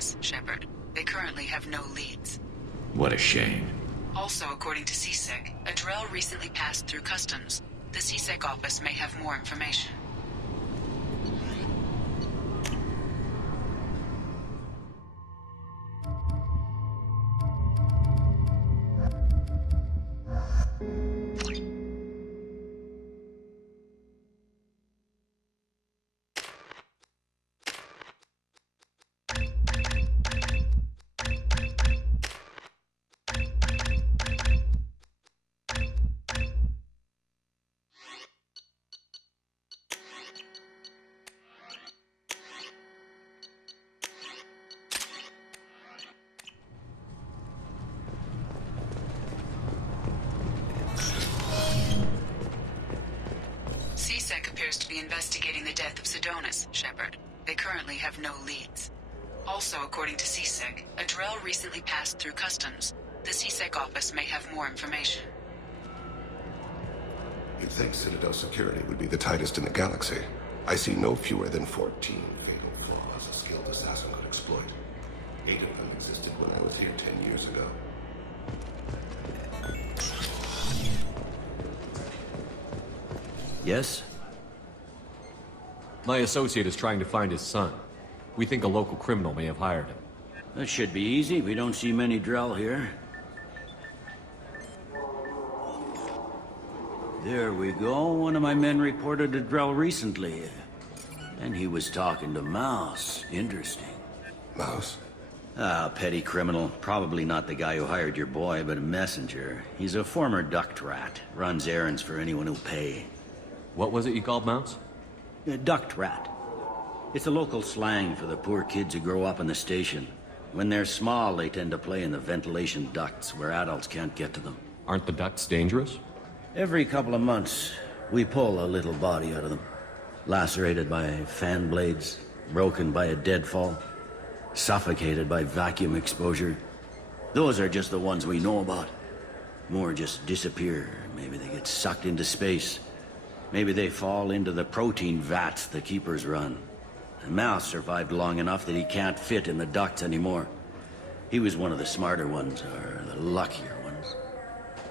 Sidonis, Shepard. They currently have no leads. What a shame. Also, according to CSEC, a drell recently passed through customs. The CSEC office may have more information. CSEC appears to be investigating the death of Sidonis, Shepard. They currently have no leads. Also, according to CSEC, a drell recently passed through customs. The CSEC office may have more information. You'd think Citadel security would be the tightest in the galaxy. I see no fewer than 14 fatal flaws a skilled assassin could exploit. 8 of them existed when I was here 10 years ago. Yes? My associate is trying to find his son. We think a local criminal may have hired him. That should be easy. We don't see many drell here. There we go. One of my men reported a drell recently. And he was talking to Mouse. Interesting. Mouse? Ah, petty criminal. Probably not the guy who hired your boy, but a messenger. He's a former duct rat. Runs errands for anyone who'll pay. What was it you called Mouse? A duct rat. It's a local slang for the poor kids who grow up in the station. When they're small, they tend to play in the ventilation ducts where adults can't get to them. Aren't the ducts dangerous? Every couple of months, we pull a little body out of them. Lacerated by fan blades, broken by a deadfall, suffocated by vacuum exposure. Those are just the ones we know about. More just disappear. Maybe they get sucked into space. Maybe they fall into the protein vats the keepers run. The Mouse survived long enough that he can't fit in the ducts anymore. He was one of the smarter ones, or the luckier ones.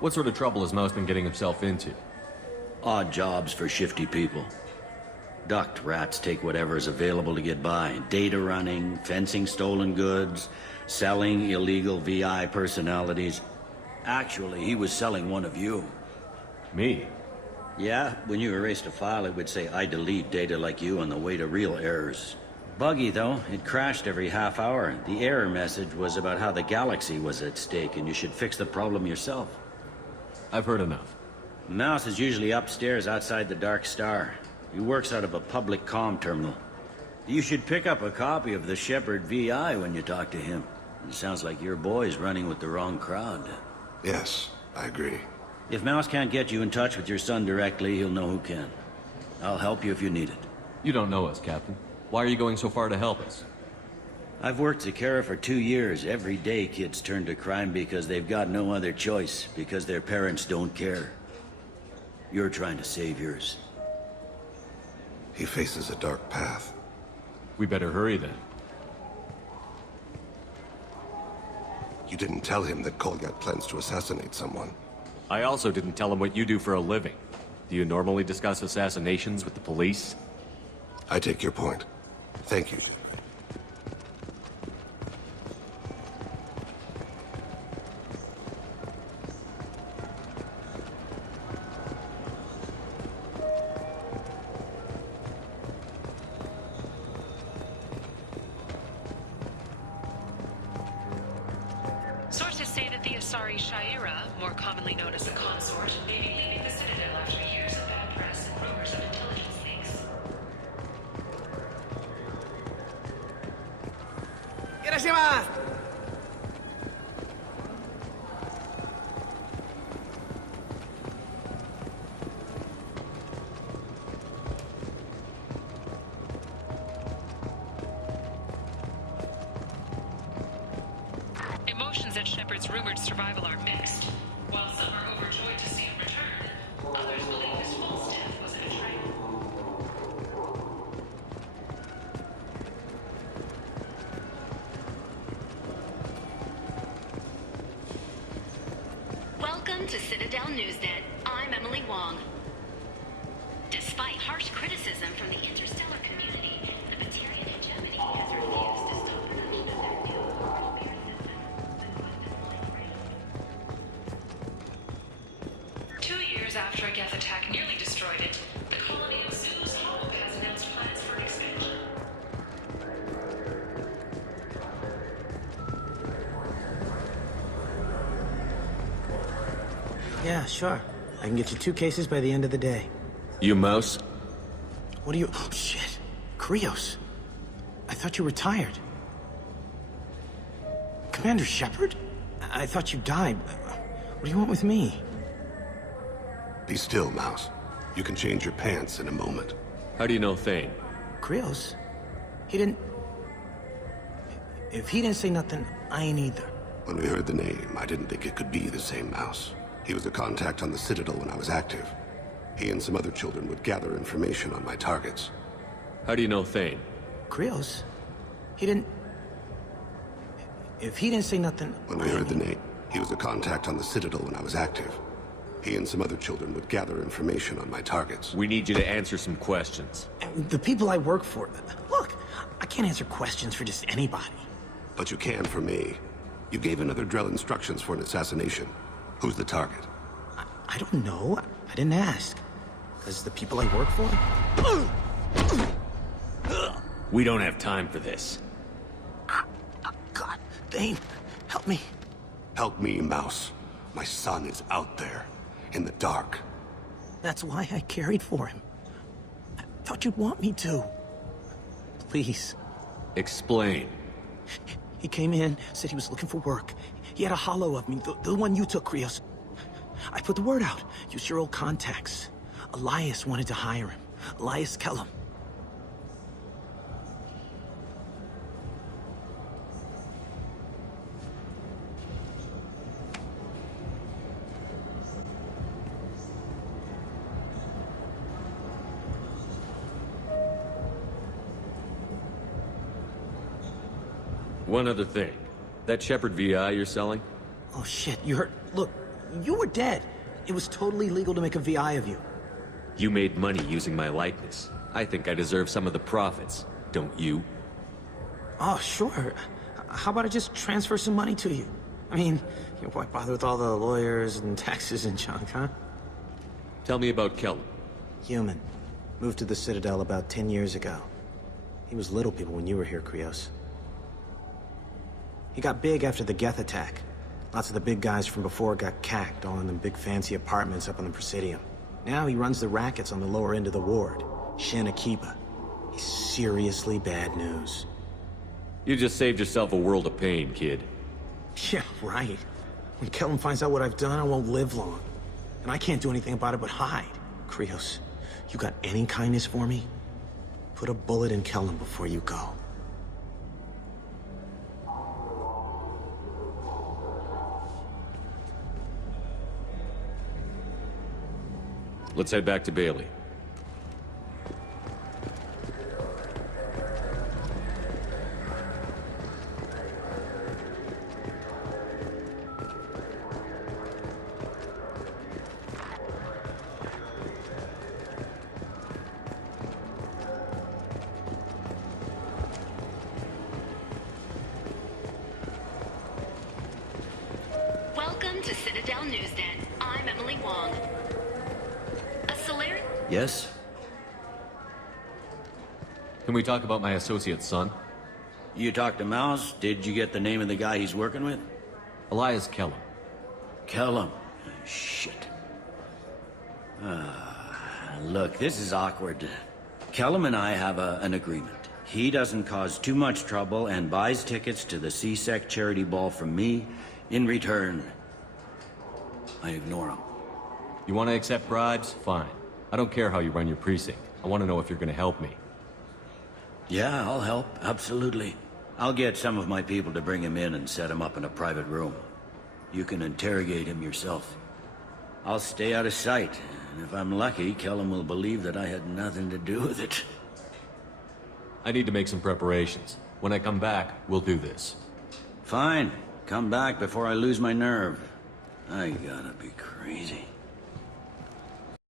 What sort of trouble has Mouse been getting himself into? Odd jobs for shifty people. Duct rats take whatever is available to get by. Data running, fencing stolen goods, selling illegal VI personalities. Actually, he was selling one of you. Me? Yeah, when you erased a file, it would say, I delete data like you on the way to real errors. Buggy, though. It crashed every half hour. The error message was about how the galaxy was at stake, and you should fix the problem yourself. I've heard enough. Mouse is usually upstairs outside the Dark Star. He works out of a public comm terminal. You should pick up a copy of the Shepard VI when you talk to him. It sounds like your boy's running with the wrong crowd. Yes, I agree. If Mouse can't get you in touch with your son directly, he'll know who can. I'll help you if you need it. You don't know us, Captain. Why are you going so far to help us? I've worked Zakera for 2 years. Every day kids turn to crime because they've got no other choice, because their parents don't care. You're trying to save yours. He faces a dark path. We better hurry then. You didn't tell him that Kolgat plans to assassinate someone. I also didn't tell him what you do for a living. Do you normally discuss assassinations with the police? I take your point. Thank you. Sources say that the Asari Shaira, more commonly known as the Consort, may be leaving the Citadel after years of bad press and rumors of intelligence leaks. Emotions at Shepard's rumored survival are mixed. While some are overjoyed to see him return, others believe his false death was a betrayal. Welcome to Citadel Newsnet. I'm Emily Wong. Despite harsh criticism from the interstellar community, the Batarian hegemony has refused to stop production of their new nuclear system. 2 years after a Geth attack nearly destroyed it, the colony of Zeus Hope has announced plans for an expansion. Yeah, sure. I can get you 2 cases by the end of the day. You mouse? What are you... Oh, shit. Krios. I thought you retired. Commander Shepard? I thought you died. What do you want with me? Be still, Mouse. You can change your pants in a moment. How do you know Thane? Krios? He didn't... If he didn't say nothing, I ain't either. When we heard the name, I didn't think it could be the same Mouse. He was a contact on the Citadel when I was active. He and some other children would gather information on my targets. How do you know Thane? Krios? He didn't... If he didn't say nothing... When we heard the name, he was a contact on the Citadel when I was active. He and some other children would gather information on my targets. We need you to answer some questions. The people I work for... Look, I can't answer questions for just anybody. But you can for me. You gave another drell instructions for an assassination. Who's the target? I don't know. I didn't ask. Because the people I work for... We don't have time for this. God, Thane, help me. Help me, Mouse. My son is out there, in the dark. That's why I carried for him. I thought you'd want me to. Please. Explain. He came in, said he was looking for work. He had a hollow of me, the one you took, Krios. I put the word out. Use your old contacts. Elias wanted to hire him. Elias Kellum. One other thing. That Shepard VI you're selling? Oh shit, you heard... Look, you were dead. It was totally legal to make a VI of you. You made money using my likeness. I think I deserve some of the profits, don't you? Oh, sure. How about I just transfer some money to you? I mean, why bother with all the lawyers and taxes and junk, huh? Tell me about Kellum. Human. Moved to the Citadel about 10 years ago. He was little people when you were here, Krios. He got big after the Geth attack. Lots of the big guys from before got cacked, all in them big fancy apartments up on the Presidium. Now he runs the rackets on the lower end of the ward, Shin Akiba. He's seriously bad news. You just saved yourself a world of pain, kid. Yeah, right. When Kellum finds out what I've done, I won't live long. And I can't do anything about it but hide. Krios, you got any kindness for me? Put a bullet in Kellum before you go. Let's head back to Bailey. Welcome to Citadel Newsnet. I'm Emily Wong. A Solarian... Yes? Can we talk about my associate's son? You talked to Mouse? Did you get the name of the guy he's working with? Elias Kellum. Kellum. Shit. Look, this is awkward. Kellum and I have an agreement. He doesn't cause too much trouble and buys tickets to the C-Sec charity ball from me. In return, I ignore him. You want to accept bribes? Fine. I don't care how you run your precinct. I want to know if you're going to help me. Yeah, I'll help. Absolutely. I'll get some of my people to bring him in and set him up in a private room. You can interrogate him yourself. I'll stay out of sight, and if I'm lucky, Kellum will believe that I had nothing to do with it. I need to make some preparations. When I come back, we'll do this. Fine. Come back before I lose my nerve. I gotta be crazy.